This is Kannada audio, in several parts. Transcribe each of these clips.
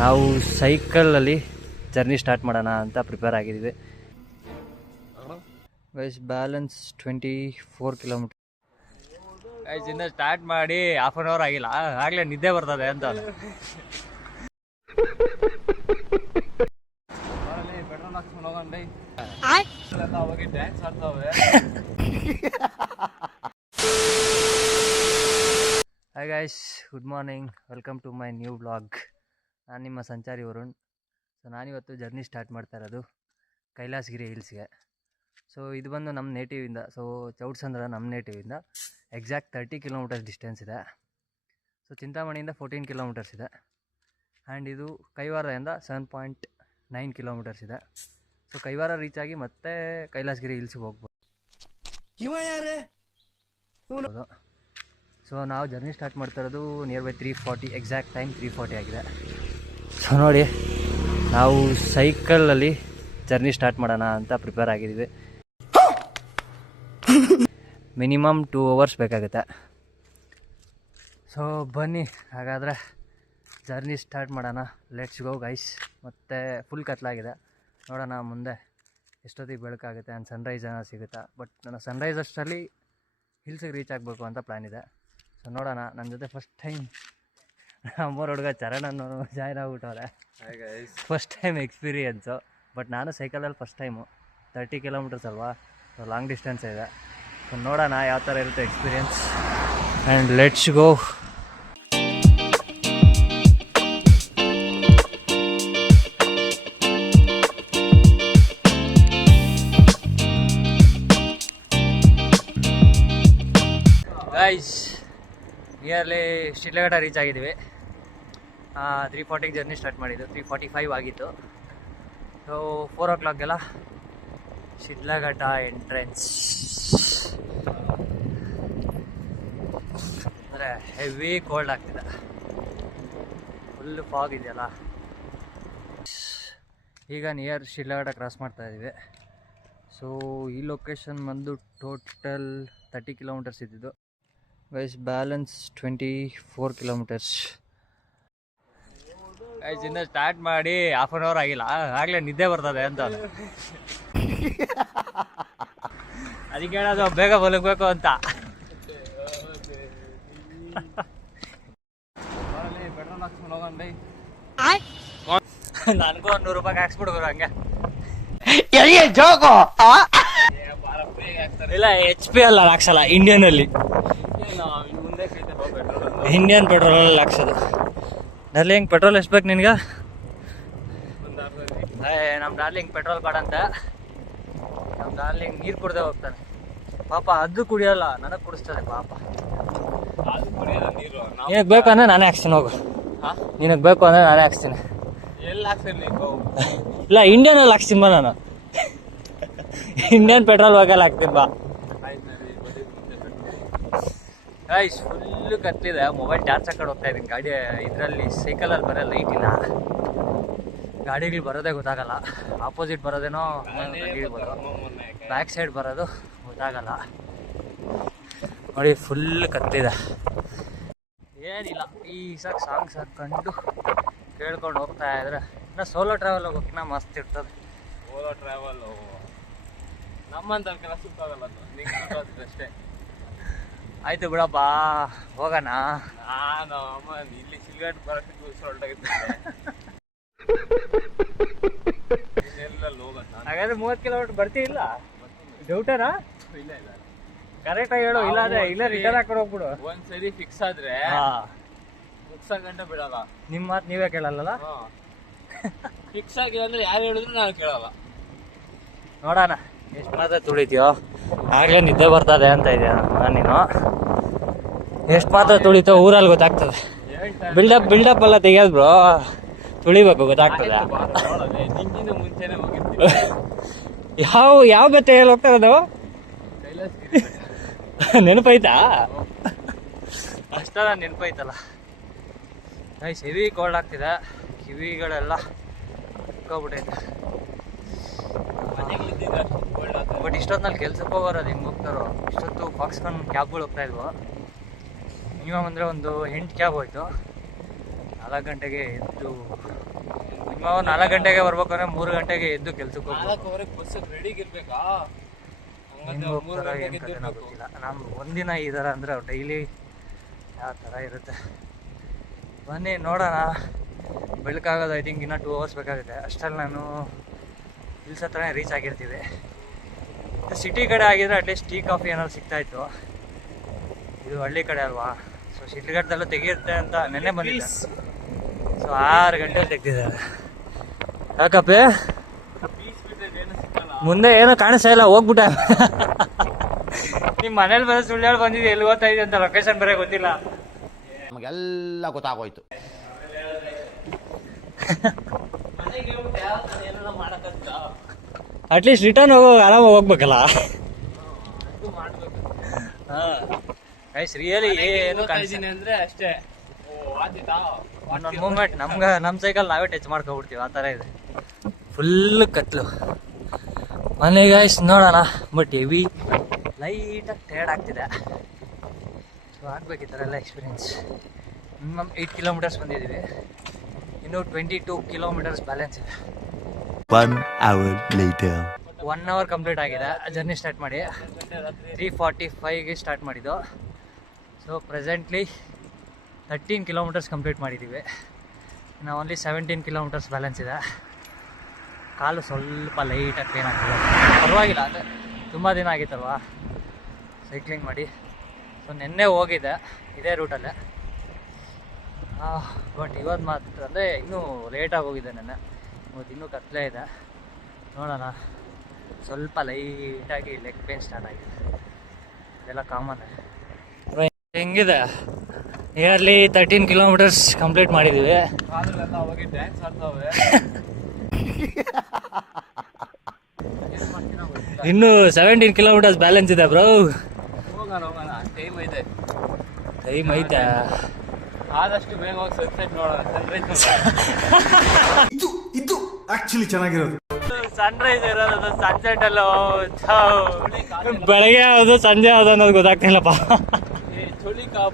ನಾವು ಸೈಕಲಲ್ಲಿ ಜರ್ನಿ ಸ್ಟಾರ್ಟ್ ಮಾಡೋಣ ಅಂತ ಪ್ರಿಪೇರ್ ಆಗಿದ್ದೀವಿ. Guys balance 24 kilometre. ಗೈಸ್ ಇನ್ನು ಸ್ಟಾರ್ಟ್ ಮಾಡಿ ಹಾಫ್ ಆನ್ ಅವರ್ ಆಗಿಲ್ಲ, ಆಗಲೇ ನಿದ್ದೆ ಬರ್ತದೆ ಅಂತ. ಪೆಟ್ರೋಲ್ ಹಾಕ್ಸ್ಕೊಂಡು ಹೋಗಂಡಿ ಹೋಗಿ ಡ್ಯಾನ್ಸ್ ಆಡ್ತಾವೆ. Hi guys, good morning, welcome to my new blog. ನಾನು ನಿಮ್ಮ ಸಂಚಾರಿ ವರುಣ್. ಸೊ ನಾನಿವತ್ತು ಜರ್ನಿ ಸ್ಟಾರ್ಟ್ ಮಾಡ್ತಾ ಇರೋದು ಕೈಲಾಸಗಿರಿ ಹಿಲ್ಸ್ಗೆ. ಸೊ ಇದು ಬಂದು ನಮ್ಮ ನೇಟಿವಿಂದ, ಸೊ ಚೌಡ್ಸಂದ್ರ ನಮ್ಮ ನೇಟಿವಿಂದ ಎಕ್ಸಾಕ್ಟ್ 30 ಕಿಲೋಮೀಟರ್ಸ್ ಡಿಸ್ಟೆನ್ಸ್ ಇದೆ. ಸೊ ಚಿಂತಾಮಣಿಯಿಂದ 14 ಕಿಲೋಮೀಟರ್ಸ್ ಇದೆ. ಆ್ಯಂಡ್ ಇದು ಕೈವಾರದಿಂದ 7.9 ಕಿಲೋಮೀಟರ್ಸ್ ಇದೆ. ಸೊ ಕೈವಾರ ರೀಚ್ ಆಗಿ ಮತ್ತೆ ಕೈಲಾಸಗಿರಿ ಹಿಲ್ಸ್ಗೆ ಹೋಗ್ಬೋದು. ಸೊ ನಾವು ಜರ್ನಿ ಸ್ಟಾರ್ಟ್ ಮಾಡ್ತಾ ಇರೋದು ನಿಯರ್ ಬೈ 3:40, ಎಕ್ಸಾಕ್ಟ್ ಟೈಮ್ 3:40 ಆಗಿದೆ. ಸೊ ನೋಡಿ, ನಾವು ಸೈಕಲಲ್ಲಿ ಜರ್ನಿ ಸ್ಟಾರ್ಟ್ ಮಾಡೋಣ ಅಂತ ಪ್ರಿಪೇರ್ ಆಗಿದ್ದೀವಿ. ಮಿನಿಮಮ್ 2 ಅವರ್ಸ್ ಬೇಕಾಗುತ್ತೆ. ಸೊ ಬನ್ನಿ ಹಾಗಾದರೆ ಜರ್ನಿ ಸ್ಟಾರ್ಟ್ ಮಾಡೋಣ. Let's go guys. ಮತ್ತು ಫುಲ್ ಕತ್ಲಾಗಿದೆ, ನೋಡೋಣ ಮುಂದೆ ಎಷ್ಟೊತ್ತಿಗೆ ಬೆಳಕಾಗುತ್ತೆ ಆ್ಯಂಡ್ ಸನ್ರೈಸ್ ಏನೋ ಸಿಗುತ್ತಾ. ಬಟ್ ನಾನು ಸನ್ರೈಸ್ ಅಷ್ಟರಲ್ಲಿ ಹಿಲ್ಸಿಗೆ ರೀಚ್ ಆಗಬೇಕು ಅಂತ ಪ್ಲ್ಯಾನ್ ಇದೆ. ಸೊ ನೋಡೋಣ. ನನ್ನ ಜೊತೆ ಫಸ್ಟ್ ಟೈಮ್ ನಮ್ಮೂರ ಹುಡುಗ ಚರಣನ್ನು ಜಾಯ್ನ್ ಆಗ್ಬಿಟ್ಟವ್ರೆ. First time experience. ಬಟ್ ನಾನು ಸೈಕಲಲ್ಲಿ ಫಸ್ಟ್ ಟೈಮು. 30 ಕಿಲೋಮೀಟರ್ಸ್ ಅಲ್ವಾ, ಸೊ ಲಾಂಗ್ ಡಿಸ್ಟೆನ್ಸ್ ಇದೆ. ಸೊ ನೋಡೋಣ ಯಾವ ಥರ ಇರುತ್ತೆ experience. And let's go. Guys nearly Shidlaghatta reach ಆಗಿದ್ದೀವಿ. 3:40 ಜರ್ನಿ ಸ್ಟಾರ್ಟ್ ಮಾಡಿದ್ದು, 3:45 ಆಗಿತ್ತು. ಸೊ 4 o'clockಗೆಲ್ಲ ಶಿಡ್ಲಘಟ್ಟ ಎಂಟ್ರೆನ್ಸ್. ಅಂದರೆ ಹೆವಿ ಕೋಲ್ಡ್ ಆಗ್ತಿದೆ, ಫುಲ್ ಫಾಗ್ ಇದೆಯಲ್ಲ. ಈಗ ನಿಯರ್ ಶಿಡ್ಲಘಟ್ಟ ಕ್ರಾಸ್ ಮಾಡ್ತಾ ಇದ್ದೀವಿ. ಸೊ ಈ ಲೊಕೇಶನ್ ಬಂದು ಟೋಟಲ್ 30 ಕಿಲೋಮೀಟರ್ಸ್ ಇದ್ದಿದ್ದು. Guys balance 24 kilometres. ಗೈಸ್ ಇನ್ನು ಸ್ಟಾರ್ಟ್ ಮಾಡಿ ಹಾಫ್ ಆನ್ ಅವರ್ ಆಗಿಲ್ಲ, ಆಗಲೇ ನಿದ್ದೆ ಬರ್ತದೆ ಅಂತ. ಅದಕ್ಕೆ ಹೇಳೋದು ಬೇಗ ಮಲಗಬೇಕು ಅಂತ. ಪೆಟ್ರೋಲ್ ಹಾಕ್ಸ್ಕೊಂಡು ಹೋಗಂಡಿ. ನನಗೂ 100 ರೂಪಾಯಿ ಹಾಕ್ಸ್ಬಿಡ್ಬೋದು ಹಂಗೆ. ಇಲ್ಲ, HP ಅಲ್ಲ ಹಾಕ್ಸಲ್ಲ, ಇಂಡಿಯನಲ್ಲಿ. ಇಂಡಿಯನ್ ಪೆಟ್ರೋಲಲ್ಲಿ ಹಾಕ್ಸೋದು. ಡಾರ್ಲಿಂಗ್ ಪೆಟ್ರೋಲ್ ಎಷ್ಟು ಬೇಕು ನಿನ್ಗೆ? ನಮ್ಮ ಡಾರ್ಲಿಂಗ್ ಪೆಟ್ರೋಲ್ ಬೇಡಂತ. ನಮ್ಮ ಡಾರ್ಲಿಂಗ್ ನೀರು ಕುಡ್ದೆ ಹೋಗ್ತಾನೆ ಪಾಪ. ಅದು ಕುಡಿಯೋಲ್ಲ, ನನಗೆ ಕುಡಿಸ್ತದೆ ಪಾಪ. ನಿನಗೆ ಬೇಕು ಅಂದರೆ ನಾನೇ ಹಾಕ್ಸ್ತೀನಿ, ಹೋಗು. ನಿನಗೆ ಬೇಕು ಅಂದರೆ ನಾನೇ ಹಾಕ್ಸ್ತೀನಿ. ಎಲ್ಲಿ ಹಾಕ್ತೀನಿ? ಇಲ್ಲ, ಇಂಡಿಯನಲ್ಲಿ ಹಾಕ್ಸ್ತೀನಿ ಬಾ. ನಾನು ಇಂಡಿಯನ್ ಪೆಟ್ರೋಲ್ ಹೋಗಲ್ಲ ಹಾಕ್ತೀನಿ ಬಾ. ಗೈಸ್ ಫುಲ್ಲು ಕತ್ತಿದೆ. ಮೊಬೈಲ್ ಚಾರ್ಜ್ ಹಾಕೊಂಡು ಹೋಗ್ತಾ ಇದ್ದೀನಿ ಗಾಡಿ ಇದರಲ್ಲಿ. ಸೈಕಲಲ್ಲಿ ಬರೋ ಲೈಟ್ ಇಲ್ಲ, ಗಾಡಿಗಳು ಬರೋದೇ ಗೊತ್ತಾಗಲ್ಲ. ಆಪೋಸಿಟ್ ಬರೋದೇನೋ ಬ್ಯಾಕ್ ಸೈಡ್ ಬರೋದು ಗೊತ್ತಾಗಲ್ಲ. ನೋಡಿ ಫುಲ್ ಕತ್ತಿದೆ. ಏನಿಲ್ಲ, ಈ ಸಾಂಗ್ಸ್ ಹಾಕ್ಕೊಂಡು ಕೇಳ್ಕೊಂಡು ಹೋಗ್ತಾ ಇದ್ರೆ ಇನ್ನು ಸೋಲೋ ಟ್ರಾವೆಲ್ ಹೋಗೋಕೆ ಮಸ್ತ್ ಇರ್ತದೆ. ಸೋಲೋ ಟ್ರಾವೆಲ್ ನಮ್ಮಂತ ಕೆಲಸ ಸುತ್ತಾಗಲ್ಲ ಅಷ್ಟೇ. ಆಯ್ತು ಬಿಡಪ್ಪ, ಹೋಗೋಣ. ನಾನು ಅಮ್ಮ ಇಲ್ಲಿ ಶಿಲ್ಘಾಟ್ ಬರೋಕ್ಕೆ ಹೊರಟಾಗಿದ್ದೆ. ಹಾಗಾದ್ರೆ 30 ಕಿಲೋಮೀಟರ್ ಬರ್ತಿಲ್ಲ, ಡೌಟನಾ? ಇಲ್ಲ ಇಲ್ಲ, ಕರೆಕ್ಟಾಗಿ ಹೇಳು. ಇಲ್ಲ ರಿಟರ್ನ್ ಹಾಕೊಂಡು ಹೋಗ್ಬಿಡು. ಒಂದ್ಸರಿ ಫಿಕ್ಸ್ ಆದ್ರೆ ಗಂಟೆ ಬಿಡಲ್ಲ. ನಿಮ್ಮ ಮಾತು ನೀವೇ ಕೇಳಲ್ಲ. ಫಿಕ್ಸ್ ಆಗಿಲ್ಲ ಅಂದ್ರೆ ಯಾರು ಹೇಳಿದ್ರು ನಾನು ಕೇಳಲ್ಲ. ನೋಡೋಣ ಎಷ್ಟು ಮಾತ್ರ ತುಳಿತೀಯೋ. ಆಗಲೇ ನಿದ್ದೆ ಬರ್ತದೆ ಅಂತ ಇದೆಯಾ ನೀನು? ಎಷ್ಟು ಮಾತ್ರ ತುಳಿತೋ ಊರಲ್ಲಿ ಗೊತ್ತಾಗ್ತದೆ. ಬಿಲ್ಡಪ್ ಎಲ್ಲ ತೆಗಿಯೋದು ಬ್ರೋ, ತುಳಿಬೇಕು, ಗೊತ್ತಾಗ್ತದೆ. ಯಾವ ಬೆತ್ತ ಹೇಳಿ ಹೋಗ್ತದೆ? ನೆನಪೈತಾ? ಅಷ್ಟಲ್ಲ ನೆನಪೈತಲ್ಲ. ನೈಸ್ ಹೆವಿ ಕೋಲ್ಡ್ ಆಗ್ತಿದೆ, ಕಿವಿಗಳೆಲ್ಲ ಹೋಗ್ಬಿಟ್ಟೈತೆ. ಬಟ್ ಇಷ್ಟೊತ್ತಿನಲ್ಲಿ ಕೆಲ್ಸಕ್ಕೆ ಹೋಗೋರು ಹೆಂಗೆ ಹೋಗ್ತಾರೋ. ಇಷ್ಟೊತ್ತು ಫಾಕ್ಸ್ಕಾನ್ ಕ್ಯಾಬ್ಗಳು ಹೋಗ್ತಾ ಇದ್ವು. ಮಿನಿಮಮ್ ಅಂದರೆ ಒಂದು 8 ಕ್ಯಾಬ್ ಹೋಯ್ತು. 4 4 ಗಂಟೆಗೆ ಎದ್ದು ಮಿನಿಮಮ್ 4 ಗಂಟೆಗೆ ಬರ್ಬೇಕಂದ್ರೆ 3 ಗಂಟೆಗೆ ಎದ್ದು ಕೆಲ್ಸಕ್ಕೆ ಹೋಗ್ಬೇಕು. ಬಸ್ಸಿಗೆ ರೆಡಿಗಿರ್ಬೇಕಾ? ಹೆಂಗೆ ಹೋಗ್ತಾರ ಏನು ಕಥೆನೋ ಗೊತ್ತಿಲ್ಲ. ನಾನು ಒಂದಿನ ಈ ಥರ ಅಂದರೆ ಡೈಲಿ ಯಾವ ಥರ ಇರುತ್ತೆ. ಬನ್ನಿ ನೋಡೋಣ. ಬೆಳಕಾಗೋದು ಐ ಥಿಂಕ್ ಇನ್ನೂ 2 ಅವರ್ಸ್ ಬೇಕಾಗುತ್ತೆ. ಅಷ್ಟರಲ್ಲಿ ನಾನು ಹಿಲ್ಸ್ ಹತ್ರನೇ ರೀಚ್ ಆಗಿರ್ತೀವಿ. ಸಿಟಿ ಕಡೆ ಆಗಿದ್ರೆ ಅಟ್ಲೀಸ್ಟ್ ಟೀ ಕಾಫಿ ಏನಾದ್ರು ಸಿಗ್ತಾಯಿತ್ತು. ಇದು ಹಳ್ಳಿ ಕಡೆ ಅಲ್ವಾ, ಸೊ ಶಿಡ್ಲಘಟ್ಟದಲ್ಲೂ ತೆಗಿಯುತ್ತೆ ಅಂತ ನೆನ್ನೆ ಬಂದಿದ್ದೆ. ಸೊ 6 ಗಂಟೆಗೆ ತೆಗ್ದಿದ್ದಾರೆ. ಯಾಕಪ್ಪೆ ಮುಂದೆ ಏನೋ ಕಾಣಿಸ್ತಾ ಇಲ್ಲ, ಹೋಗ್ಬಿಟ್ಟ. ನಿಮ್ಮ ಮನೇಲಿ ಬಂದು ಸುಳ್ಳು ಹೇಳಿ ಬಂದಿದ್ದೆ, ಎಲ್ಲಿ ಓದ್ತಾ ಇದೆ ಅಂತ ಲೊಕೇಶನ್ ಬರೀ ಗೊತ್ತಿಲ್ಲ. ನಮಗೆಲ್ಲ ಗೊತ್ತಾಗೋಯ್ತು. ಅಟ್ಲೀಸ್ಟ್ ರಿಟರ್ನ್ ಹೋಗೋ ಆರಾಮಾಗಿ ಹೋಗ್ಬೇಕಲ್ಲ. ಗೈಸ್ ರಿಯಲಿ ಏನು ಕಾಣಿಸ್ತೀನಿ ಅಂದ್ರೆ ಅಷ್ಟೇ. ಒಂದೊಂದು ಮೂಮೆಂಟ್ ನಮ್ಮ ಸೈಕಲ್ ನಾವೇ ಟಚ್ ಮಾಡ್ಕೊಬಿಡ್ತೀವಿ, ಆ ಥರ ಇದೆ. ಫುಲ್ ಕತ್ಲು ಮನೆ ಗೈಸ್. ನೋಡೋಣ. ಬಟ್ ಹೆವಿ ಲೈಟಾಗಿ ಟಯರ್ಡ್ ಆಗ್ತಿದೆ. ಸೊ ಆಗ್ಬೇಕು ಈ ಥರ ಎಲ್ಲ ಎಕ್ಸ್ಪೀರಿಯನ್ಸ್. ಮಿನಿಮಮ್ 8 ಕಿಲೋಮೀಟರ್ಸ್ ಬಂದಿದ್ದೀವಿ. ಇನ್ನೂ 22 ಕಿಲೋಮೀಟರ್ಸ್ ಬ್ಯಾಲೆನ್ಸ್ ಇದೆ. 1 hour later. 1 ಅವರ್ ಕಂಪ್ಲೀಟ್ ಆಗಿದೆ ಜರ್ನಿ ಸ್ಟಾರ್ಟ್ ಮಾಡಿ. 3:45ಗೆ ಸ್ಟಾರ್ಟ್ ಮಾಡಿದ್ದು. ಸೊ ಪ್ರೆಸೆಂಟ್ಲಿ 13 ಕಿಲೋಮೀಟರ್ಸ್ ಕಂಪ್ಲೀಟ್ ಮಾಡಿದ್ದೀವಿ. ಇನ್ನು ಓನ್ಲಿ 17 ಕಿಲೋಮೀಟರ್ಸ್ ಬ್ಯಾಲೆನ್ಸ್ ಇದೆ. ಕಾಲು ಸ್ವಲ್ಪ ಲೈಟಾಗಿ ಪೇನ್ ಆಗ್ತಿದೆ. ಪರವಾಗಿಲ್ಲ, ಅಂದರೆ ತುಂಬ ದಿನ ಆಗಿತ್ತಲ್ವಾ ಸೈಕ್ಲಿಂಗ್ ಮಾಡಿ. ಸೊ ನಿನ್ನೆ ಹೋಗಿದ್ದೆ ಇದೇ ರೂಟಲ್ಲೇ. ಬಟ್ ಇವತ್ತು ಮಾತ್ರ ಅಂದರೆ ಇನ್ನೂ ಲೇಟಾಗಿ ಹೋಗಿದೆ ನೆನ್ನೆ. ಇವತ್ತು ಇನ್ನೂ ಕತ್ಲೇ ಇದೆ. ನೋಡೋಣ. ಸ್ವಲ್ಪ ಲೈಟಾಗಿ ಲೆಗ್ ಪೇನ್ ಸ್ಟಾರ್ಟ್ ಆಗಿದೆ. ಇದೆಲ್ಲ ಕಾಮನ್. ಹೆಂಗಿದೆ? ನಿಯರ್ಲಿ 13 ಕಿಲೋಮೀಟರ್ಸ್ ಕಂಪ್ಲೀಟ್ ಮಾಡಿದ್ದೀವಿ. ಅವಾಗ ಡ್ಯಾನ್ಸ್ ಆಡ್ತಾವೆ. ಇನ್ನೂ 17 ಕಿಲೋಮೀಟರ್ಸ್ ಬ್ಯಾಲೆನ್ಸ್ ಇದೆ ಬ್ರೋ. ಹೋಗೋಣ ಹೋಗೋಣ, ಟೈಮ್ ಇದೆ. ಟೈಮ್ ಐತೆ. ಆದಷ್ಟು ಬೇಗ ಹೋಗಿ ಸನ್ಸೆಟ್ ನೋಡೋಣ. ಇದು ಆಕ್ಚುಲಿ ಚೆನ್ನಾಗಿರೋದು. ಸನ್ರೈಸ್ ಇರೋದು ಸನ್ಸೆಟ್ ಅಲ್ಲ. ಬೆಳಗ್ಗೆ ಯಾವುದು ಸಂಜೆ ಯಾವುದು ಅನ್ನೋದು ಗೊತ್ತಾಗ್ತಿಲ್ಲಪ್ಪ.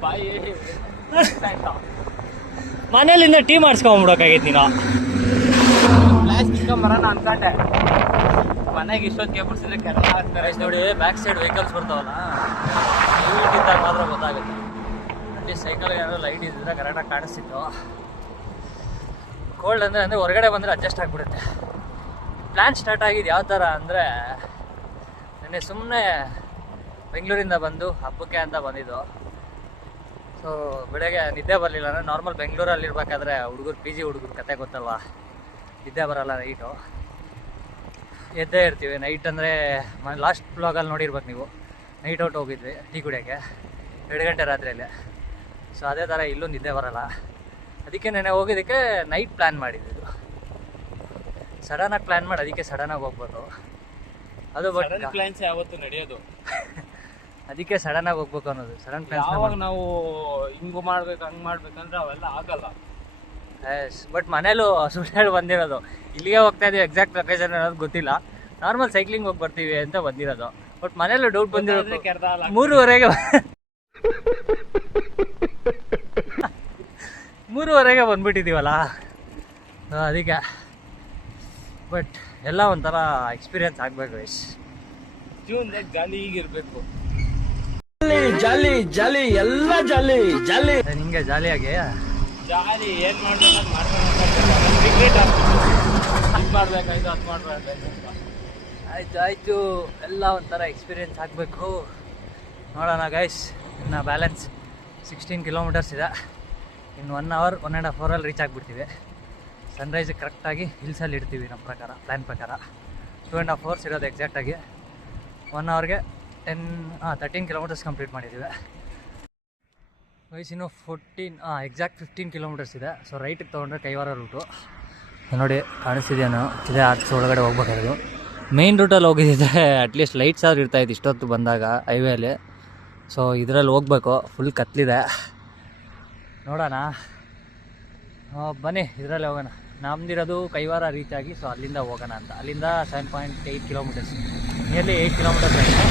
ಬಾಯಿ ಮನೇಲಿಂದ ಟೀ ಮಾಡಿಸ್ಕೊಂಡ್ಬಿಡೋಕ್ಕಾಗೈತಿ ನೀನು. ಪ್ಲಾಸ್ಟಿಕ್ ಮರನ ಅನ್ಕೊಂಡೆ, ಮನೆಗೆ ಇಷ್ಟೊತ್ತಿಗೆ ಬಿಡ್ಸಿದ್ರೆ ಕೆಟ್ಟ ಆಗ್ತಾರೆ. ನೋಡಿ ಬ್ಯಾಕ್ ಸೈಡ್ ವೆಹಿಕಲ್ಸ್ ಬರ್ತಾವಲ್ಲ, ಇಲ್ಲಿದ್ದಾಗ ಮಾತ್ರ ಗೊತ್ತಾಗುತ್ತೆ. ಅಟ್ಲೀಸ್ಟ್ ಸೈಕಲ್ ಏನಾದ್ರು ಲೈಟ್ ಇದ್ದಿದ್ರೆ ಕರೆಕ್ಟಾಗಿ ಕಾಣಿಸ್ತಿತ್ತು. ಕೋಲ್ಡ್ ಅಂದರೆ ಹೊರಗಡೆ ಬಂದರೆ ಅಡ್ಜಸ್ಟ್ ಆಗಿಬಿಡುತ್ತೆ. ಪ್ಲ್ಯಾನ್ ಸ್ಟಾರ್ಟ್ ಆಗಿದ್ದು ಯಾವ ಥರ ಅಂದರೆ, ನೆನ್ನೆ ಸುಮ್ಮನೆ ಬೆಂಗಳೂರಿಂದ ಬಂದು ಹಬ್ಬಕ್ಕೆ ಅಂತ ಬಂದಿದ್ದು. ಸೊ ಬೆಳಗ್ಗೆ ನಿದ್ದೆ ಬರಲಿಲ್ಲ. ಅಂದರೆ ನಾರ್ಮಲ್ ಬೆಂಗಳೂರಲ್ಲಿ ಇರಬೇಕಾದ್ರೆ ಹುಡುಗರು PG ಹುಡುಗರು ಕತೆ ಗೊತ್ತಲ್ವ, ನಿದ್ದೆ ಬರೋಲ್ಲ ನೈಟು. ಎದ್ದೇ ಇರ್ತೀವಿ ನೈಟ್. ಅಂದರೆ ಲಾಸ್ಟ್ ಬ್ಲಾಗಲ್ಲಿ ನೋಡಿರ್ಬೇಕು ನೀವು, ನೈಟ್ ಔಟ್ ಹೋಗಿದ್ವಿ ಟೀ ಕುಡಿಯೋಕ್ಕೆ 2 ಗಂಟೆ ರಾತ್ರಿಯಲ್ಲಿ. ಸೊ ಅದೇ ಥರ ಇಲ್ಲೂ ನಿದ್ದೆ ಬರೋಲ್ಲ. ಅದಕ್ಕೆ ನೆನೆ ಹೋಗಿದ್ದಕ್ಕೆ ನೈಟ್ ಪ್ಲ್ಯಾನ್ ಮಾಡಿದ್ದು. ಸಡನ್ನಾಗಿ ಪ್ಲ್ಯಾನ್ ಮಾಡಿ ಅದಕ್ಕೆ ಸಡನ್ನಾಗಿ ಹೋಗ್ಬೋದು. ಅದು ಬಟ್ ಪ್ಲಾನ್ಸ್ ಯಾವತ್ತು ನಡೆಯೋದು. ಅದಕ್ಕೆ ಸಡನ್ನಾಗಿ ಹೋಗ್ಬೇಕು ಅನ್ನೋದು. ಸಡನ್ ಪ್ಲಾನ್ಸ್ ಯಾವಾಗ ನಾವು ಹಿಂಗೆ ಮಾಡ್ಬೇಕು ಹಂಗೆ ಮಾಡ್ಬೇಕಂದ್ರೆ ಅವೆಲ್ಲ ಆಗಲ್ಲ. ಬಟ್ ಮನೇಲೂ ಸುಳ್ಳು ಹೇಳಿ ಬಂದಿರೋದು. ಇಲ್ಲಿಗೆ ಹೋಗ್ತಾ ಇದ್ದೀವಿ, ಎಕ್ಸಾಕ್ಟ್ ಲೊಕೇಶನ್ ಅನ್ನೋದು ಗೊತ್ತಿಲ್ಲ. ನಾರ್ಮಲ್ ಸೈಕ್ಲಿಂಗ್ ಹೋಗಿ ಬರ್ತೀವಿ ಅಂತ ಬಂದಿರೋದು. ಬಟ್ ಮನೇಲೂ ಡೌಟ್ ಬಂದಿರೋದು. 3:30ಗೆ ಬಂದ್ಬಿಟ್ಟಿದ್ದೀವಲ್ಲ, ಅದಕ್ಕೆ. ಬಟ್ ಎಲ್ಲ ಒಂಥರ ಎಕ್ಸ್ಪೀರಿಯನ್ಸ್ ಆಗಬೇಕು ಗೈಸ್. ಜೀವನದಾಗ ಜಾಲಿ ಹೀಗಿರ್ಬೇಕು. ಜಾಲಿ ಜಾಲಿ ಎಲ್ಲ ಜಾಲಿ ಜಾಲಿ. ನಿಂಗೆ ಜಾಲಿಯಾಗಿ ಜಾಲಿ ಏನು ಮಾಡ್ಬೇಕಾಯ್ತು ಅದು ಮಾಡ್ಬೇಕಾಯ್ತು. ಆಯಿತು ಎಲ್ಲ ಒಂಥರ ಎಕ್ಸ್ಪೀರಿಯೆನ್ಸ್ ಆಗಬೇಕು. ನೋಡೋಣ ಗೈಸ್. ಇನ್ನು ಬ್ಯಾಲೆನ್ಸ್ 16 ಕಿಲೋಮೀಟರ್ಸ್ ಇದೆ. ಇನ್ನು 1 ಅವರ್ 1.5 ಅವರಲ್ಲಿ ರೀಚ್ ಆಗಿಬಿಡ್ತೀವಿ. ಸನ್ರೈಸ್ ಕರೆಕ್ಟಾಗಿ ಹಿಲ್ಸಲ್ಲಿ ಇಡ್ತೀವಿ ನಮ್ಮ ಪ್ರಕಾರ, ಪ್ಲ್ಯಾನ್ ಪ್ರಕಾರ. 2.5 ಅವರ್ಸ್ ಇರೋದು ಎಕ್ಸಾಕ್ಟಾಗಿ. 1 ಅವರ್ಗೆ 13 ಕಿಲೋಮೀಟರ್ಸ್ ಕಂಪ್ಲೀಟ್ ಮಾಡಿದ್ದೀವಿ. ವಯಸ್ಸಿನ್ನು 14 ಎಕ್ಸಾಕ್ಟ್ 15 ಕಿಲೋಮೀಟರ್ಸ್ ಇದೆ. ಸೊ ರೈಟಿಗೆ ತೊಗೊಂಡ್ರೆ ಕೈವಾರ ರೂಟು ನೋಡಿ ಕಾಣಿಸ್ತಿದೆಯೋ, ಇದೇ ಆರ್ಚ್ ಒಳಗಡೆ ಹೋಗ್ಬೇಕಾದ್ರು. ಮೇನ್ ರೂಟಲ್ಲಿ ಹೋಗಿದ್ದಿದ್ರೆ ಅಟ್ಲೀಸ್ಟ್ ಲೈಟ್ಸ್ ಆದ್ರೂ ಇರ್ತಾಯಿತ್ತು ಇಷ್ಟೊತ್ತು ಬಂದಾಗ ಹೈವೇಲಿ. ಸೊ ಇದರಲ್ಲಿ ಹೋಗ್ಬೇಕು, ಫುಲ್ ಕತ್ಲಿದೆ. ನೋಡೋಣ ಬನ್ನಿ, ಇದರಲ್ಲಿ ಹೋಗೋಣ. ನಮ್ದಿರೋದು ಕೈವಾರ ರೀಚ್ ಆಗಿ, ಸೊ ಅಲ್ಲಿಂದ ಹೋಗೋಣ ಅಂತ. ಅಲ್ಲಿಂದ 7.8 ಕಿಲೋಮೀಟರ್ಸ್, ನಿಯರ್ಲಿ 8 ಕಿಲೋಮೀಟರ್ಸ್ ಆಗಿದೆ.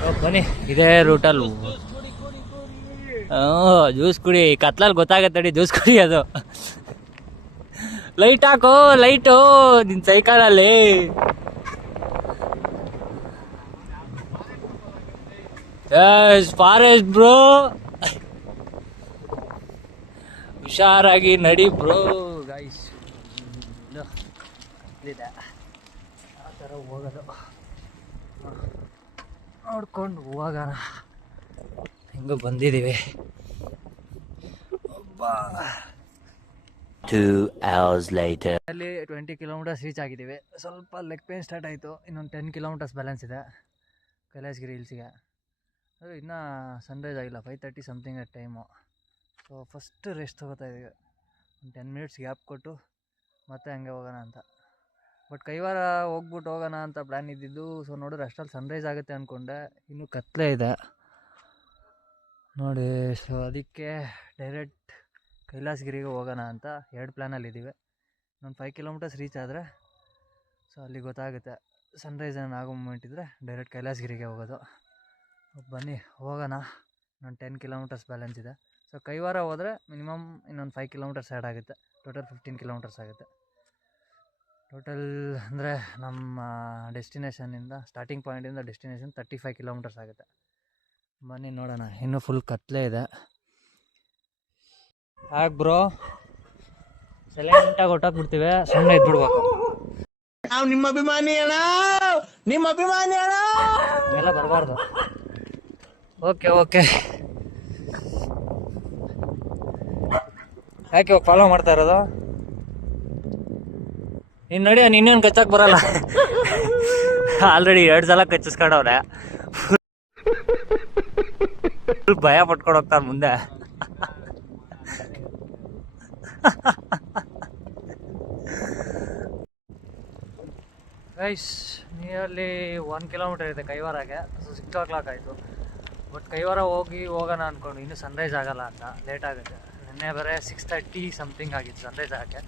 ಸೊ ಬನ್ನಿ, ಇದೇ ರೂಟಲ್ಲಿ ಜ್ಯೂಸ್ ಕುಡಿ, ಕತ್ಲಲ್ಲಿ ಗೊತ್ತಾಗತ್ತಡಿ ಜ್ಯೂಸ್ ಕುಡಿ. ಅದು ಲೈಟ್ ಹಾಕೋ, ಲೈಟು ನಿನ್ನ ಸೈಕಲಲ್ಲಿ. ಫಾರೆಸ್ಟ್ ಬ್ರೋ, ಹುಷಾರಾಗಿ ನಡಿ ಬ್ರೋ. ಗೈಸ್ ಇದೆ ಆ ಥರ ಹೋಗೋದು, ನೋಡ್ಕೊಂಡು ಹೋಗೋಣ. ಹಿಂಗೆ ಬಂದಿದ್ದೀವಿ. 2 hours later. ಅಲ್ಲಿ 20 ಕಿಲೋಮೀಟರ್ಸ್ ರೀಚ್ ಆಗಿದ್ದೀವಿ. ಸ್ವಲ್ಪ ಲೆಗ್ ಪೇನ್ ಸ್ಟಾರ್ಟ್ ಆಯಿತು. ಇನ್ನೊಂದು 10 ಕಿಲೋಮೀಟರ್ಸ್ ಬ್ಯಾಲೆನ್ಸ್ ಇದೆ ಕೈಲಾಸಗಿರಿ ಹಿಲ್ಸಿಗೆ. ಅದು ಇನ್ನೂ ಸನ್ರೈಸ್ ಆಗಿಲ್ಲ, 5:30 something time. So first rest ತೊಗೋತಾ ಇದ್ದೀವಿ, ಒಂದು 10 ಮಿನಿಟ್ಸ್ ಗ್ಯಾಪ್ ಕೊಟ್ಟು ಮತ್ತೆ ಹಂಗೆ ಹೋಗೋಣ ಅಂತ. ಬಟ್ ಕೈವಾರ ಹೋಗ್ಬಿಟ್ಟು ಹೋಗೋಣ ಅಂತ ಪ್ಲ್ಯಾನ್ ಇದ್ದಿದ್ದು. ಸೊ ನೋಡಿದ್ರೆ ಅಷ್ಟರಲ್ಲಿ ಸನ್ರೈಸ್ ಆಗುತ್ತೆ ಅಂದ್ಕೊಂಡೆ, ಇನ್ನೂ ಕತ್ಲೆ ಇದೆ ನೋಡಿ. ಸೊ ಅದಕ್ಕೆ ಡೈರೆಕ್ಟ್ ಕೈಲಾಸಗಿರಿಗೆ ಹೋಗೋಣ ಅಂತ 2 ಪ್ಲ್ಯಾನಲ್ಲಿದ್ದೀವಿ. ಇನ್ನೊಂದು 5 ಕಿಲೋಮೀಟರ್ಸ್ ರೀಚ್ ಆದರೆ ಸೊ ಅಲ್ಲಿ ಗೊತ್ತಾಗುತ್ತೆ. ಸನ್ರೈಸ್ ಏನೋ ಆಗೋ ಮೂಮೆಂಟ್ ಇದ್ದರೆ ಡೈರೆಕ್ಟ್ ಕೈಲಾಸಗಿರಿಗೆ ಹೋಗೋದು. ಬನ್ನಿ ಹೋಗೋಣ. ಇನ್ನೊಂದು 10 ಕಿಲೋಮೀಟರ್ಸ್ ಬ್ಯಾಲೆನ್ಸ್ ಇದೆ. ಸೊ ಕೈವಾರ ಹೋದರೆ ಮಿನಿಮಮ್ ಇನ್ನೊಂದು 5 ಕಿಲೋಮೀಟರ್ಸ್ ಆ್ಯಡ್ ಆಗುತ್ತೆ. ಟೋಟಲ್ 15 ಕಿಲೋಮೀಟರ್ಸ್ ಆಗುತ್ತೆ ಟೋಟಲ್. ಅಂದರೆ ನಮ್ಮ ಡೆಸ್ಟಿನೇಷನಿಂದ, ಸ್ಟಾರ್ಟಿಂಗ್ ಪಾಯಿಂಟಿಂದ ಡೆಸ್ಟಿನೇಷನ್ 35 ಕಿಲೋಮೀಟರ್ಸ್ ಆಗುತ್ತೆ. ಬನ್ನಿ ನೋಡೋಣ. ಇನ್ನೂ ಫುಲ್ ಕತ್ಲೆ ಇದೆ. ಯಾಕೆ ಬ್ರೋ ಸೈಲೆಂಟಾಗಿ ಹೊಟ್ಟೋಗ್ಬಿಡ್ತೀವಿ, ಸುಮ್ಮನೆ ಇದ್ಬಿಡ್ಬೇಕು. ನಾವು ನಿಮ್ಮ ಅಭಿಮಾನಿ ಅಣ್ಣ, ನಿಮ್ಮ ಅಭಿಮಾನಿ ಅಣ್ಣ. ಎಲ್ಲ ಬರಬಾರ್ದು. ಓಕೆ ಯಾಕೆ ಇವಾಗ ಫಾಲೋ ಮಾಡ್ತಾ ಇರೋದು? ನೀನು ನೋಡಿ, ಇನ್ನೇನು ಕಚ್ಚಕ್ಕೆ ಬರಲ್ಲ. ಆಲ್ರೆಡಿ 2 ಸಲ ಕಚ್ಚಿಸ್ಕೊಂಡವ್ರೆ. ಭಯ ಪಟ್ಕೊಂಡು ಹೋಗ್ತಾರೆ ಮುಂದೆ. ಗೈಸ್ ನಿಯರ್ಲಿ 1 ಕಿಲೋಮೀಟರ್ ಇದೆ ಕೈವಾರಾಗೆ. ಸೊ 6 o'clock ಆಯಿತು. ಬಟ್ ಕೈವಾರ ಹೋಗೋಣ ಅಂದ್ಕೊಂಡು ಇನ್ನೂ ಸನ್ರೈಸ್ ಆಗೋಲ್ಲ ಅಂತ, ಲೇಟ್ ಆಗುತ್ತೆ. ನಿನ್ನೆ ಬೇರೆ 6:30 ಸಮಥಿಂಗ್ ಆಗಿತ್ತು ಸನ್ರೈಸ್ ಆಗೋಕ್ಕೆ.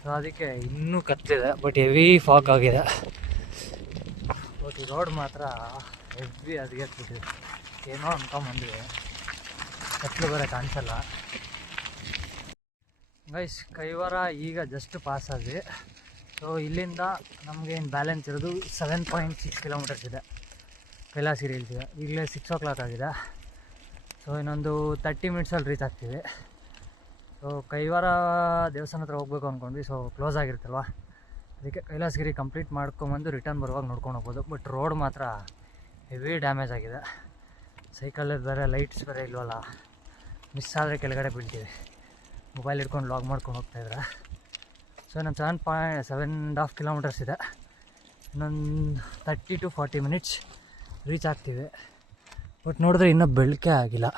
ಸೊ ಅದಕ್ಕೆ ಇನ್ನೂ ಕತ್ತಿದೆ, ಬಟ್ ಹೆವಿ ಫಾಗ್ ಆಗಿದೆ. ಬಟ್ ಈ ರೋಡ್ ಮಾತ್ರ ಹೆವಿ ಅದ್ಗೆಟ್ಬಿಟ್ಟಿದೆ. ಏನೋ ಅನ್ಕೊಂಬಂದ್ವಿ, ಕತ್ಲು ಬೇರೆ ಕಾಣಿಸಲ್ಲ. ಗೈಸ್ ಕೈವಾರ ಈಗ ಜಸ್ಟ್ ಪಾಸ್ ಆದ್ವಿ. ಸೊ ಇಲ್ಲಿಂದ ನಮಗೆ ಏನು ಬ್ಯಾಲೆನ್ಸ್ ಇರೋದು 7.6 ಕಿಲೋಮೀಟರ್ಸ್ ಇದೆ ಕೈಲಾಸಗಿರಿ ಹಿಲ್ಸಿಗೆ. ಈಗಲೇ 6 o'clock ಆಗಿದೆ. ಸೊ ಇನ್ನೊಂದು 30 ಮಿನಿಟ್ಸಲ್ಲಿ ರೀಚ್ ಆಗ್ತೀವಿ. ಸೊ ಕೈವಾರ ದೇವಸ್ಥಾನ ಹತ್ರ ಹೋಗ್ಬೇಕು ಅಂದ್ಕೊಂಡ್ವಿ. ಸೊ ಕ್ಲೋಸ್ ಆಗಿರುತ್ತಲ್ವ, ಅದಕ್ಕೆ ಕೈಲಾಸಗಿರಿ ಕಂಪ್ಲೀಟ್ ಮಾಡ್ಕೊಂಬಂದು ರಿಟರ್ನ್ ಬರುವಾಗ ನೋಡ್ಕೊಂಡು ಹೋಗ್ಬೋದು. ಬಟ್ ರೋಡ್ ಮಾತ್ರ ಹೆವಿ ಡ್ಯಾಮೇಜ್ ಆಗಿದೆ. ಸೈಕಲಲ್ಲಿ ಬೇರೆ ಲೈಟ್ಸ್ ಬೇರೆ ಇಲ್ವಲ್ಲ, ಮಿಸ್ ಆದರೆ ಕೆಳಗಡೆ ಬೀಳ್ತೀವಿ. ಮೊಬೈಲ್ ಹಿಡ್ಕೊಂಡು ಲಾಗ್ ಮಾಡ್ಕೊಂಡು ಹೋಗ್ತಾಯಿದ್ರೆ. ಸೊ ಇನ್ನೊಂದು 7.5 ಕಿಲೋಮೀಟರ್ಸ್ ಇದೆ. ಇನ್ನೊಂದು 30 to 40 ಮಿನಿಟ್ಸ್ ರೀಚ್ ಆಗ್ತೀವಿ. ಬಟ್ ನೋಡಿದ್ರೆ ಇನ್ನೂ ಬೆಳಕೆ ಆಗಿಲ್ಲ.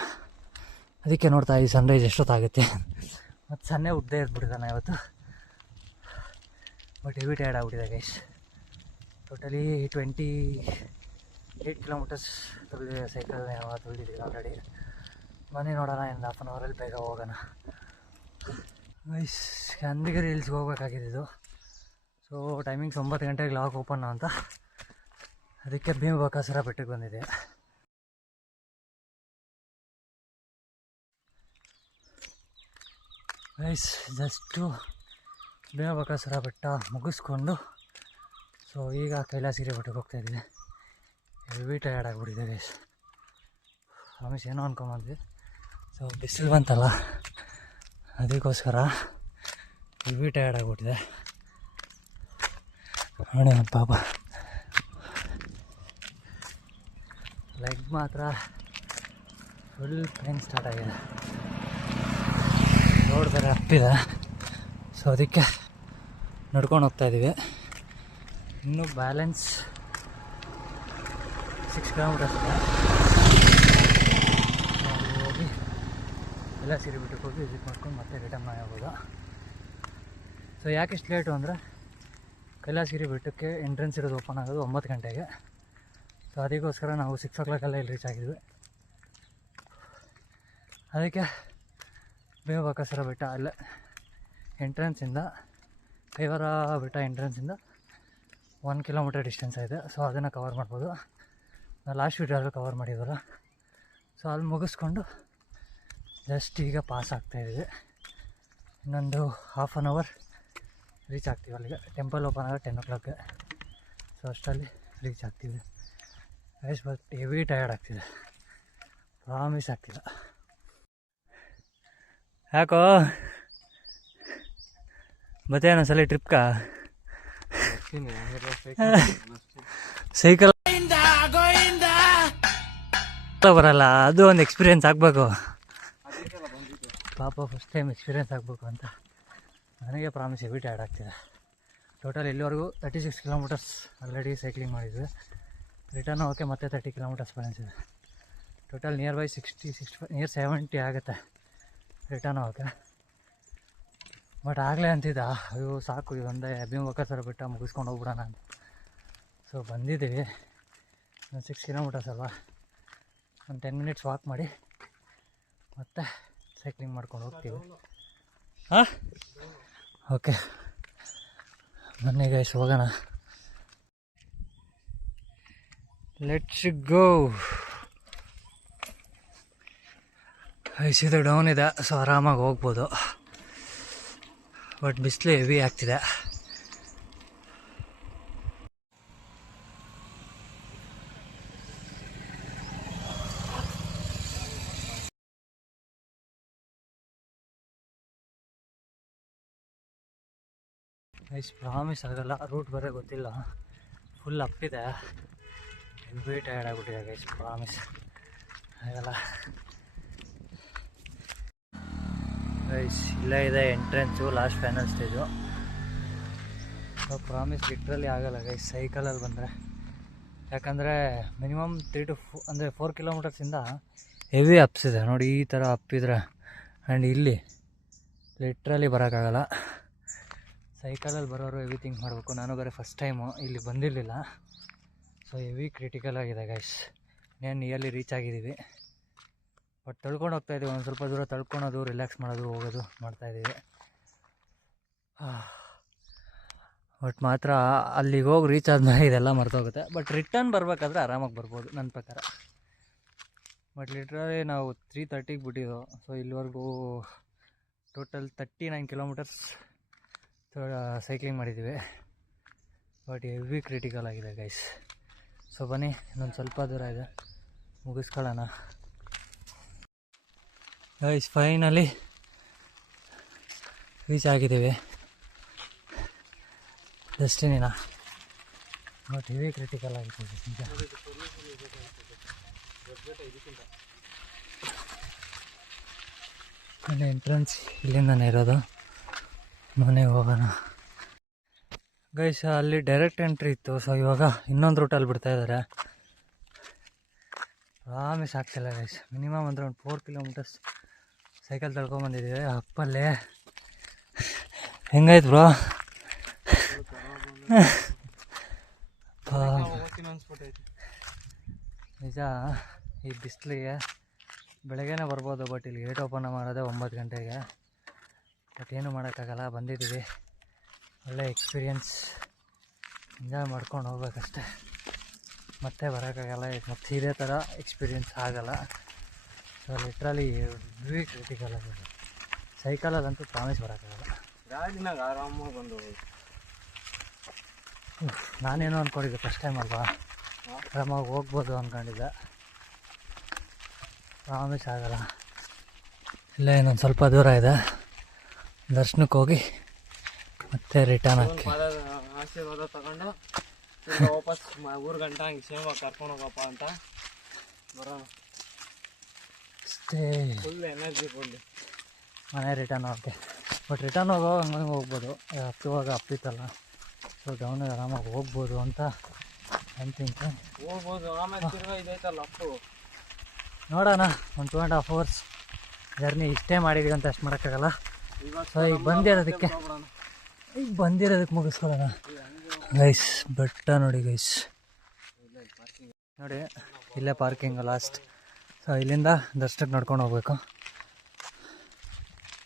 ಅದಕ್ಕೆ ನೋಡ್ತಾ ಈ ಸನ್ರೈಸ್ ಎಷ್ಟೊತ್ತಾಗುತ್ತೆ. ಮತ್ತು ಸನ್ನೆ ಉಡ್ದೇ ಇದ್ಬಿಟ್ಟಿದ್ದಾನೆ ಇವತ್ತು. ಬಟ್ ಹೆವಿ ಟೈರ್ಡ್ ಆಗಿಬಿಟ್ಟಿದೆ ಗೈಸ್. ಟೋಟಲಿ 28 ಕಿಲೋಮೀಟರ್ಸ್ ಸೈಕಲ್ ತುಳಿದಿದ್ದೀವಿ ಆಲ್ರೆಡಿ. ಬನ್ನಿ ನೋಡೋಣ, ಒಂದು 1/2 ಅವರಲ್ಲಿ ಬೇಗ ಹೋಗೋಣ. ಗೈಸ್ ಚಂದ್ರಗಿರಿ ಹಿಲ್ಸ್ಗೆ ಹೋಗ್ಬೇಕಾಗಿದೆ ಇದು. ಸೊ ಟೈಮಿಂಗ್ಸ್ 9 ಗಂಟೆಗೆ ಲಾಕ್ ಓಪನ್ ಅಂತ, ಅದಕ್ಕೆ ಭೀಮಬಕಾಸುರ ಬೆಟ್ಟಕ್ಕೆ ಬಂದಿದೆ. ಗೈಸ್ ಜಸ್ಟು ಭೀಮಬಕಾಸುರ ಬೆಟ್ಟ ಮುಗಿಸ್ಕೊಂಡು ಸೊ ಈಗ ಕೈಲಾಸಗಿರಿ ಬೆಟ್ಟಕ್ಕೆ ಹೋಗ್ತಾಯಿದ್ವಿ. ಹೆವಿ ಟಯರ್ಡ್ ಆಗಿಬಿಟ್ಟಿದೆ ಗೈಸ್. ರಮೇಶ್ ಏನೋ ಅನ್ಕೊಂಬಂದ್ವಿ. ಸೊ ಬಿಸಿಲು ಬಂತಲ್ಲ, ಅದಕ್ಕೋಸ್ಕರ ಹೆವಿ ಟಯರ್ಡ್ ಆಗಿಬಿಟ್ಟಿದೆ. ನೋಡಿ ನನ್ನ ಪಾಪ ಲೆಗ್ ಮಾತ್ರ ಫುಲ್ ಪೇನ್ ಸ್ಟಾರ್ಟ್ ಆಗಿದೆ. ರೋಡ್ ಬೇರೆ ಅಪ್ಪಿದೆ. ಸೊ ಅದಕ್ಕೆ ನಡ್ಕೊಂಡು ಹೋಗ್ತಾಯಿದ್ದೀವಿ. ಇನ್ನೂ ಬ್ಯಾಲೆನ್ಸ್ 6 ಕಿಲೋಮೀಟರ್ಸ್ ಇದೆ. ಹೋಗಿ ಕೈಲಾಸಗಿರಿ ಬೆಟ್ಟಕ್ಕೆ ಹೋಗಿ ವಿಸಿಟ್ ಮಾಡ್ಕೊಂಡು ಮತ್ತೆ ರಿಟರ್ನ್ ಆಗ್ಬೋದು. ಸೊ ಯಾಕೆ ಇಷ್ಟು ಲೇಟು ಅಂದರೆ ಕೈಲಾಸಗಿರಿ ಬೆಟ್ಟಕ್ಕೆ ಎಂಟ್ರೆನ್ಸ್ ಇರೋದು ಓಪನ್ ಆಗೋದು 9 ಗಂಟೆಗೆ. ಸೊ ಅದಕ್ಕೋಸ್ಕರ ನಾವು 6 o'clock ಇಲ್ಲಿ ರೀಚ್ ಆಗಿದ್ವಿ. ಅದಕ್ಕೆ ಭೀಮಬಕಾಸುರ ಬೆಟ್ಟ ಅಲ್ಲೇ ಎಂಟ್ರೆನ್ಸಿಂದ, ಕೈವಾರ ಬೆಟ್ಟ ಎಂಟ್ರೆನ್ಸಿಂದ 1 ಕಿಲೋಮೀಟರ್ ಡಿಸ್ಟೆನ್ಸ್ ಇದೆ. ಸೊ ಅದನ್ನು ಕವರ್ ಮಾಡ್ಬೋದು. ನಾವು ಲಾಸ್ಟ್ ವೀಡಿಯೋದಲ್ಲಿ ಕವರ್ ಮಾಡಿದ್ವಲ್ಲ. ಸೊ ಅಲ್ಲಿ ಮುಗಿಸ್ಕೊಂಡು ಜಸ್ಟ್ ಈಗ ಪಾಸ್ ಆಗ್ತಾಯಿದ್ದೀವಿ. ಇನ್ನೊಂದು ಹಾಫ್ ಆನ್ ಅವರ್ ರೀಚ್ ಆಗ್ತೀವಿ ಅಲ್ಲಿಗೆ. ಟೆಂಪಲ್ ಓಪನ್ ಆಗ 10 o'clock. ಸೊ ಅಷ್ಟರಲ್ಲಿ ರೀಚ್ ಆಗ್ತೀವಿ ಗೈಸ್. ಬಟ್ ಹೆವಿ ಟಯರ್ಡ್ ಆಗ್ತಿದೆ, ಪ್ರಾಮಿಸ್ ಆಗ್ತಿಲ್ಲ. ಯಾಕೋ ಮತ್ತೆ ಒಂದ್ಸಲ ಟ್ರಿಪ್ಗ ಸೈಕಲ್ ಬರಲ್ಲ, ಅದು ಒಂದು ಎಕ್ಸ್ಪೀರಿಯೆನ್ಸ್ ಆಗಬೇಕು ಪಾಪ. ಫಸ್ಟ್ ಟೈಮ್ ಎಕ್ಸ್ಪೀರಿಯೆನ್ಸ್ ಆಗಬೇಕು ಅಂತ ನನಗೆ ಪ್ರಾಮಿಸ್ ಹೆವಿ ಟಯರ್ಡ್ ಆಗ್ತಿದೆ. ಟೋಟಲ್ ಇಲ್ಲಿವರೆಗೂ 36 kilometers ಆಲ್ರೆಡಿ ಸೈಕ್ಲಿಂಗ್ ಮಾಡಿದ್ವಿ. ರಿಟರ್ನ್ ಹೋಗೋಕ್ಕೆ ಮತ್ತೆ 30 kilometers ಬ್ಯಾಲೆನ್ಸ್ ಇದೆ. ಟೋಟಲ್ ನಿಯರ್ ಬೈ 60-65 ನಿಯರ್ 70 ಆಗುತ್ತೆ ರಿಟರ್ನ್ ಹೋಗೋಕ್ಕೆ. ಬಟ್ ಆಗಲೇ ಅಂತಿದ್ದ ಅಯ್ಯೋ ಸಾಕು ಇದೊಂದೇ ಭೀಮಬಕೇಶ್ವರ ಬೆಟ್ಟ ಮುಗಿಸ್ಕೊಂಡು ಹೋಗ್ಬಿಡೋಣ ಅಂತ. ಸೊ ಬಂದಿದ್ದೀವಿ. ಒಂದು 6 kilometers ಅಲ್ವಾ, ಒಂದು 10 minutes ವಾಕ್ ಮಾಡಿ ಮತ್ತೆ ಸೈಕ್ಲಿಂಗ್ ಮಾಡ್ಕೊಂಡು ಹೋಗ್ತೀವಿ. ಹಾಂ ಓಕೆ ಬನ್ನಿ ಗೈಸ್ ಹೋಗೋಣ. Let's go. ಐಸಿದು ಡೌನ್ ಇದೆ, ಸೊ ಆರಾಮಾಗಿ ಹೋಗ್ಬೋದು. ಬಟ್ ಬಿಸಿಲು ಹೆವಿ ಆಗ್ತಿದೆ. ಗೈಸ್ ಪ್ರಾಮಿಸ್ ಆಗಲ್ಲ, ರೂಟ್ ಬರೋ ಗೊತ್ತಿಲ್ಲ, ಫುಲ್ ಅಪ್ಪಿದೆ. ಹೆವಿ ಟಯರ್ಡ್ ಆಗಿಬಿಟ್ಟಿದೆ ಗೈಸ್, ಪ್ರಾಮಿಸ್ ಆಗಲ್ಲ. ಗೈಸ್ ಇಲ್ಲೇ ಇದೆ entrance, last final stage. So promise literally ಆಗಲ್ಲ ಗೈಸ್ ಸೈಕಲಲ್ಲಿ ಬಂದರೆ. ಯಾಕಂದರೆ ಮಿನಿಮಮ್ 4 kilometersಯಿಂದ ಹೆವಿ ಅಪ್ಸ್ ಇದೆ ನೋಡಿ. ಈ ಥರ ಅಪ್ಪಿದ್ರೆ ಆ್ಯಂಡ್ ಇಲ್ಲಿ ಲಿಟ್ರಲಿ ಬರೋಕ್ಕಾಗಲ್ಲ. ಸೈಕಲಲ್ಲಿ ಬರೋರು ಹೆವಿ ಥಿಂಕ್ ಮಾಡಬೇಕು. ನಾನು ಬೇರೆ ಫಸ್ಟ್ ಟೈಮು ಇಲ್ಲಿ ಬಂದಿರಲಿಲ್ಲ. ಸೊ ಹೆವಿ ಕ್ರಿಟಿಕಲ್ ಆಗಿದೆ ಗೈಸ್. ಇನ್ನೇನು ನಿಯರ್ಲಿ ರೀಚ್ ಆಗಿದ್ದೀವಿ. ಬಟ್ ತಳ್ಕೊಂಡು ಹೋಗ್ತಾಯಿದ್ದೀವಿ, ಒಂದು ಸ್ವಲ್ಪ ದೂರ ತಳ್ಕೊಳೋದು, ರಿಲ್ಯಾಕ್ಸ್ ಮಾಡೋದು, ಹೋಗೋದು ಮಾಡ್ತಾಯಿದ್ದೀವಿ. ಬಟ್ ಮಾತ್ರ ಅಲ್ಲಿಗೆ ಹೋಗಿ ರೀಚ್ ಆದಮೇಲೆ ಇದೆಲ್ಲ ಮರ್ತೋಗುತ್ತೆ. ಬಟ್ ರಿಟರ್ನ್ ಬರಬೇಕಾದ್ರೆ ಆರಾಮಾಗಿ ಬರ್ಬೋದು ನನ್ನ ಪ್ರಕಾರ. ಬಟ್ ಲಿಟ್ರಲಿ ನಾವು 3:30ಗೆ ಬಿಟ್ಟಿದ್ದು. ಸೊ ಇಲ್ಲಿವರೆಗೂ ಟೋಟಲ್ 39 kilometers ಸೈಕ್ಲಿಂಗ್ ಮಾಡಿದ್ದೀವಿ. ಬಟ್ ಹೆವಿ ಕ್ರಿಟಿಕಲ್ ಆಗಿದೆ ಗೈಸ್. ಸೊ ಬನ್ನಿ ಇನ್ನೊಂದು ಸ್ವಲ್ಪ ದೂರ ಇದೆ, ಮುಗಿಸ್ಕೊಳ್ಳೋಣ ಗೈಸ್. ಫೈನಲಿ ರೀಚ್ ಆಗಿದ್ದೀವಿ ಡೆಸ್ಟಿನಿನ. ಬಟ್ ಹೆವಿ ಕ್ರಿಟಿಕಲ್ ಆಗಿದೆ ನಿಜ. ಅಲ್ಲಿ ಎಂಟ್ರೆನ್ಸ್ ಇಲ್ಲಿಂದನೇ ಇರೋದು. ಮನೆಗೆ ಹೋಗೋಣ ಗೈಸ್. ಅಲ್ಲಿ ಡೈರೆಕ್ಟ್ ಎಂಟ್ರಿ ಇತ್ತು. ಸೊ ಇವಾಗ ಇನ್ನೊಂದು ರೂಟಲ್ಲಿ ಬಿಡ್ತಾಯಿದ್ದಾರೆ. ಪ್ರಾಮಿಸ್ ಆಗ್ತಿಲ್ಲ ಗೈಸ್. ಮಿನಿಮಮ್ ಅಂದರೆ ಒಂದು 4 kilometers ಸೈಕಲ್ ತಳ್ಕೊಂಬಂದಿದ್ದೀವಿ. ಅಪ್ಪಲ್ಲೇ ಹೆಂಗಾಯ್ತು ಬ್ರೋ? ನಿಜ ಈ ಬಿಸಿಲಿಗೆ ಬೆಳಗ್ಗೆನೇ ಬರ್ಬೋದು. ಬಟ್ ಇಲ್ಲಿ ಗೇಟ್ ಓಪನ್ ಮಾಡೋದೇ 9 ಗಂಟೆಗೆ. ಬಟ್ ಏನು ಮಾಡೋಕ್ಕಾಗಲ್ಲ, ಬಂದಿದ್ದೀವಿ. ಒಳ್ಳೆ ಎಕ್ಸ್ಪೀರಿಯನ್ಸ್ ಎಂಜಾಯ್ ಮಾಡ್ಕೊಂಡು ಹೋಗ್ಬೇಕಷ್ಟೆ, ಮತ್ತೆ ಬರೋಕ್ಕಾಗಲ್ಲ. ಮತ್ತು ಇದೇ ಥರ ಎಕ್ಸ್ಪೀರಿಯನ್ಸ್ ಆಗಲ್ಲ. ಸೊ ಲಿಟ್ರಲಿ ಹೆವಿ ಕ್ರಿಟಿಕಲ್ ಆಗಿದೆ. ಸೈಕಲಲ್ಲಂತೂ ಪ್ರಾಮಿಸ್ ಬರೋಕ್ಕಾಗಲ್ಲ. ಗಾಡಿನಾಗ ಆರಾಮಾಗಿ ಬಂದು ನಾನೇನು ಅಂದ್ಕೊಂಡಿದ್ದೆ ಫಸ್ಟ್ ಟೈಮ್ ಅಲ್ವಾ, ಆರಾಮಾಗಿ ಹೋಗ್ಬೋದು ಅಂದ್ಕೊಂಡಿದ್ದೆ. ಪ್ರಾಮಿಸ್ ಆಗಲ್ಲ. ಇಲ್ಲೇ ಇನ್ನೊಂದು ಸ್ವಲ್ಪ ದೂರ ಇದೆ, ದರ್ಶನಕ್ಕೆ ಹೋಗಿ ಮತ್ತೆ ರಿಟರ್ನ್ ಹಾಕಿ ಆಶೀರ್ವಾದ ತಗೊಂಡು ವಾಪಸ್ ಊರು ಗಂಟೆ ಹಂಗೆ ಸೇವಾಗಿ ಕರ್ಕೊಂಡು ಹೋಗಪ್ಪ ಅಂತ ಬರೋಣ. ಅಷ್ಟೇ, ಫುಲ್ ಎನರ್ಜಿ ಫುಲ್ ಮನೆ ರಿಟರ್ನ್ ಹೋಗೋಕ್ಕೆ. ಬಟ್ ರಿಟರ್ನ್ ಹೋಗೋ ಹಂಗೆ ಹೋಗ್ಬೋದು. ಹತ್ತುವಾಗ ಅಪ್ಪಿತ್ತಲ್ಲ, ಸೊ ಡೌನಿಗೆ ಆರಾಮಾಗಿ ಹೋಗ್ಬೋದು ಅಂತ ಅಂತಿಂತೆ. ಹೋಗ್ಬೋದು. ಆಮೇಲೆ ತಿರ್ಗಾ ಇದೈತಲ್ಲ ಅಪ್ಪು, ನೋಡೋಣ. ಒಂದು 2.5 hours ಜರ್ನಿ ಇಷ್ಟೇ ಮಾಡಿದ್ದೀವಿ ಅಂತ ಅಷ್ಟು ಮಾಡೋಕ್ಕಾಗಲ್ಲ. ಸೊ ಈಗ ಬಂದಿರೋದಕ್ಕೆ ಮುಗಿಸ್ಕೊಳ್ಳೋಣ ಗೈಸ್. ಬೆಟ್ಟ ನೋಡಿ ಗೈಸ್, ನೋಡಿ ಇಲ್ಲೇ ಪಾರ್ಕಿಂಗ್ ಲಾಸ್ಟ್. ಸೊ ಇಲ್ಲಿಂದ ದರ್ಶನಕ್ಕೆ ನಡ್ಕೊಂಡು ಹೋಗ್ಬೇಕು.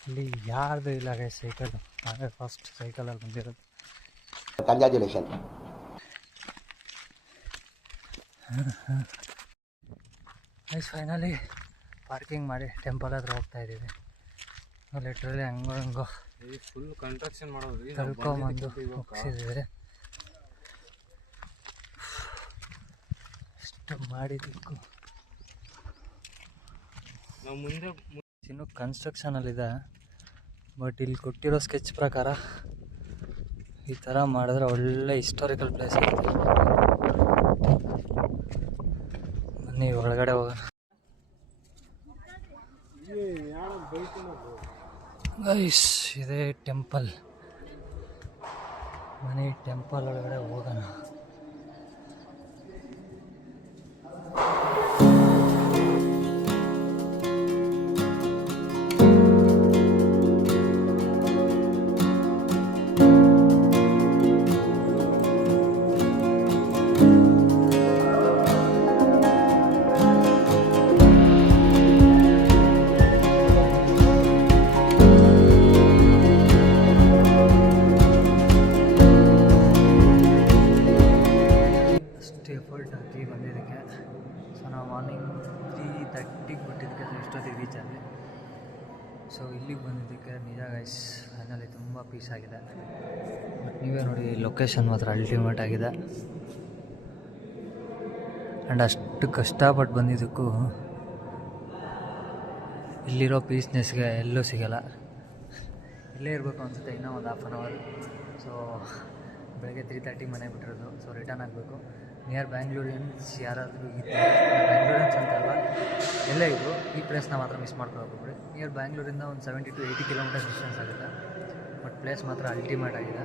ಇಲ್ಲಿ ಯಾರ್ದು ಇಲ್ಲ ಗೈಸ್ ಸೈಕಲ್ಲು, ನಾವೇ ಫಸ್ಟ್ ಸೈಕಲಲ್ಲಿ ಬಂದಿರೋದು. ಕಂಗ್ರ್ಯಾಚುಲೇಷನ್. ಗೈಸ್ ಫೈನಲಿ ಪಾರ್ಕಿಂಗ್ ಮಾಡಿ ಟೆಂಪಲ್ ಹತ್ರ ಹೋಗ್ತಾ ಇದ್ದೀವಿ. ಲಿಟ್ರಲಿ ಹಂಗೋ ಹಂಗೋ ಈ ಫುಲ್ ಕನ್ಸ್ಟ್ರಕ್ಷನ್ ಮಾಡೋದು ಕರ್ಕೊಂಬಂದು ಮುಗಿಸಿದ್ದೀವಿ. ಅಷ್ಟು ಮಾಡಿದ್ದಕ್ಕೂ ನಾವು ಮುಂದೆ ಇನ್ನೂ ಕನ್ಸ್ಟ್ರಕ್ಷನಲ್ಲಿದೆ. ಬಟ್ ಇಲ್ಲಿ ಕೊಟ್ಟಿರೋ ಸ್ಕೆಚ್ ಪ್ರಕಾರ ಈ ಥರ ಮಾಡಿದ್ರೆ ಒಳ್ಳೆ ಹಿಸ್ಟಾರಿಕಲ್ ಪ್ಲೇಸ್ ಆಗುತ್ತೆ. ಬನ್ನಿ ಒಳಗಡೆ ಹೋಗೋಣ. ಗೈಸ್ ಇದೇ ಟೆಂಪಲ್. ಮನೆ ಟೆಂಪಲ್ ಒಳಗಡೆ ಹೋಗೋಣ. ಎಫರ್ಟ್ ಹಾಕಿ ಬಂದಿದ್ದಕ್ಕೆ. ಸೊ ನಾವು ಮಾರ್ನಿಂಗ್ 3:30ಗೆ ಬಿಟ್ಟಿದ್ದಕ್ಕೆ ಇಷ್ಟೊತ್ತಿಗೆ ರೀಚ್ ಆಗಿ. ಸೊ ಇಲ್ಲಿಗೆ ಬಂದಿದ್ದಕ್ಕೆ ನಿಜ ಗೈಸ್ ಫೈನಲಿ ತುಂಬ ಪೀಸ್ ಆಗಿದೆ. ಬಟ್ ನೀವೇ ನೋಡಿ ಲೊಕೇಶನ್ ಮಾತ್ರ ಅಲ್ಟಿಮೇಟ್ ಆಗಿದೆ. ಆ್ಯಂಡ್ ಅಷ್ಟು ಕಷ್ಟಪಟ್ಟು ಬಂದಿದ್ದಕ್ಕೂ ಇಲ್ಲಿರೋ ಪೀಸ್ನೆಸ್ಗೆ ಎಲ್ಲೂ ಸಿಗೋಲ್ಲ. ಇಲ್ಲೇ ಇರಬೇಕು ಅನಿಸುತ್ತೆ ಇನ್ನೂ ಒಂದು ½ an hour. ಸೊ ಬೆಳಗ್ಗೆ 3:30 ಮನೆ ಬಿಟ್ಟಿರೋದು. ಸೊ ರಿಟರ್ನ್ ಆಗಬೇಕು. ನಿಯರ್ ಬ್ಯಾಂಗ್ಳೂರಿಯನ್ಸ್ ಯಾರಾದರೂ ಇದ್ದರೆ, ಬ್ಯಾಂಗ್ಳೂರಿಯನ್ಸ್ ಅಂತಲ್ಲ ಎಲ್ಲೇ ಇದ್ದರು ಈ ಪ್ಲೇಸ್ನ ಮಾತ್ರ ಮಿಸ್ ಮಾಡ್ಕೊಳ್ಬೇಡಿ. ನಿಯರ್ ಬ್ಯಾಂಗ್ಳೂರಿಂದ ಒಂದು 70 to 80 ಕಿಲೋಮೀಟರ್ಸ್ ಡಿಸ್ಟೆನ್ಸ್ ಆಗುತ್ತೆ. ಬಟ್ ಪ್ಲೇಸ್ ಮಾತ್ರ ಅಲ್ಟಿಮೇಟ್ ಆಗಿದೆ.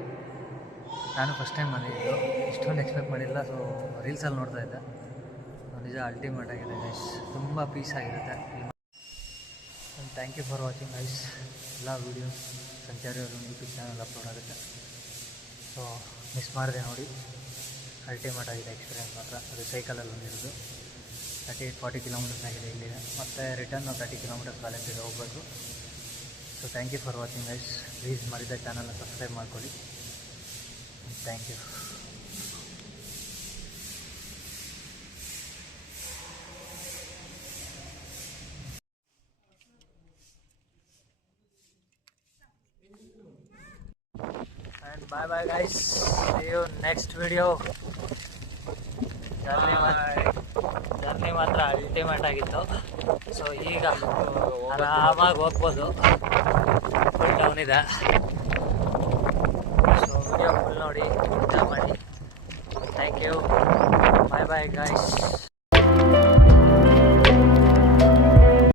ನಾನು ಫಸ್ಟ್ ಟೈಮ್ ಬಂದಿದ್ದು, ಇಷ್ಟೊಂದು ಎಕ್ಸ್ಪೆಕ್ಟ್ ಮಾಡಿಲ್ಲ. ಸೊ ರೀಲ್ಸಲ್ಲಿ ನೋಡ್ತಾ ಇದ್ದೆ. ನಿಜ ಅಲ್ಟಿಮೇಟ್ ಆಗಿದೆ ಗೈಸ್, ತುಂಬ ಪೀಸ್ ಆಗಿರುತ್ತೆ. And thank you for watching guys. ಎಲ್ಲ ವೀಡಿಯೋಸ್ ಸಂಚಾರಿ ಅವರು ಯೂಟ್ಯೂಬ್ ಚಾನಲ್ ಅಪ್ಲೋಡ್ ಆಗುತ್ತೆ. ಸೊ ಮಿಸ್ ಮಾಡಿದೆ ನೋಡಿ. ಅಲ್ಟಿಮೇಟ್ ಆಗಿದೆ ಎಕ್ಸ್ಪೀರಿಯೆನ್ಸ್ ಮಾತ್ರ. ಅದು ಸೈಕಲಲ್ಲಿ ಬಂದಿರೋದು 38-40 ಕಿಲೋಮೀಟರ್ಸ್ ಆಗಿದೆ ಇಲ್ಲಿದೆ. ಮತ್ತು ರಿಟರ್ನ್ 30 ಕಿಲೋಮೀಟರ್ಸ್ ಬ್ಯಾಲೆನ್ಸ್ ಇದೆ ಹೋಗಬೇಕು. So thank you for watching guys. Please ಮಾಡಿದ ಚಾನಲ್ನ ಸಬ್ಸ್ಕ್ರೈಬ್ ಮಾಡ್ಕೊಳ್ಳಿ. Thank you. And bye bye guys, see you next video. Journey ಮಾತ್ರ ಅಲ್ಟಿಮೇಟ್ ಆಗಿತ್ತು. ಸೊ ಈಗ ಆರಾಮಾಗಿ ಹೋಗ್ಬೋದು. ಫುಲ್ ಡೌನ್ ಇದೆ. ಸೊ ವಿಡಿಯೋ ಫುಲ್ ನೋಡಿ ಎಂಜಾಯ್ ಮಾಡಿ. Thank you. Bye bye guys.